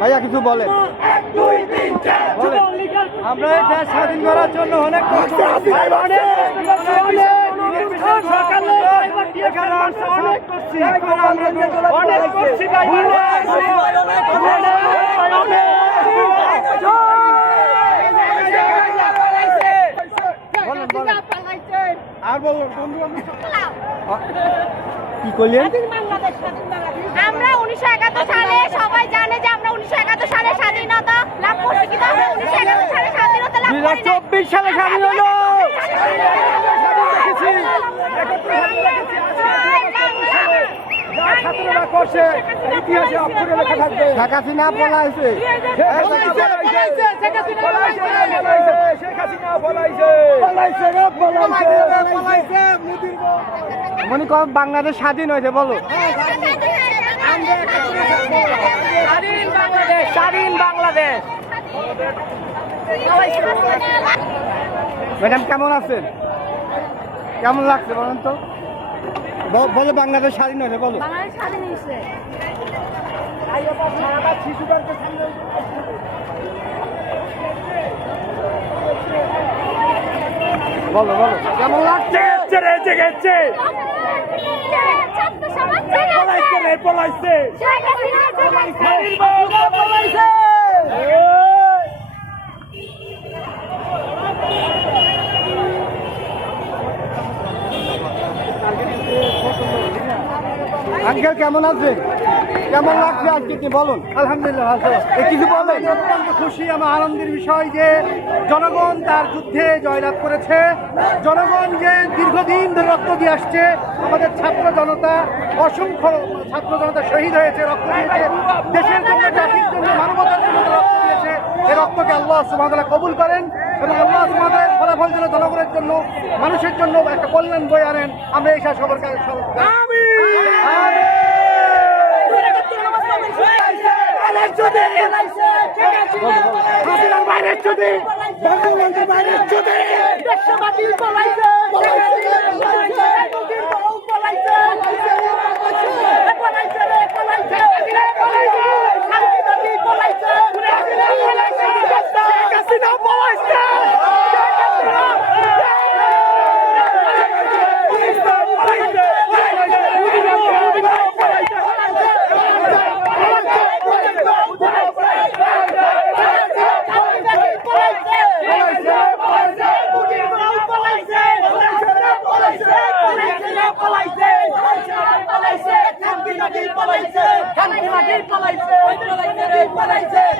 ভাইয়া কিছু বলেন বলেন। আমরা এই দেশ স্বাধীন করার জন্য অনেক। আর বলুন কি করলেন আমরা উনিশশো একাত্তর সালে সবাই জানে যে আমরা উনিশশো একাত্তর সালে স্বাধীনতা লাভ করছি কিন্তু আমরা উনিশশো একাত্তর সালে হাজার চব্বিশ সালে স্বাধীন হলো। শেখ হাসিনা পলাইছে মনে কর বাংলাদেশ স্বাধীন হয়েছে বলো। স্বাধীন বাংলাদেশ। স্বাধীন বাংলাদেশ। ম্যাডাম কেমন আছেন? কেমন লাগছে বলেন তো? বলো বাংলাদেশ স্বাধীন হয়েছে বলো। বলো বলো। কেমন লাগছে? ছাত্র সমাজ পলাইছে। পলাইছে। আঙ্কেল কেমন আছে? কেমন লাগছে আজকে কি বলুন। আলহামদুলিল্লাহ ভালো কিছু বলবেন অত্যন্ত খুশি আমার আনন্দের বিষয় যে জনগণ তার যুদ্ধে জয়লাভ করেছে। জনগণ যে দীর্ঘদিন ধরে রক্ত দিয়ে আসছে আমাদের ছাত্র জনতা অসংখ্য ছাত্র জনতা শহীদ হয়েছে রক্ত দিয়েছে। দেশের জন্য জাতির জন্য মানবতার জন্য রক্ত দিয়েছে। এই রক্তকে আল্লাহ সুমাদালা কবুল করেন এবং আল্লাহ সুমাদালের ফলাফল যেন জনগণের জন্য মানুষের জন্য একটা কল্যাণ বই আনেন। আমরা এই সবার কাছে। যদি বঙ্গবন্ধু বাইরের যদি দেশবাদী পলাইছে পলাইছে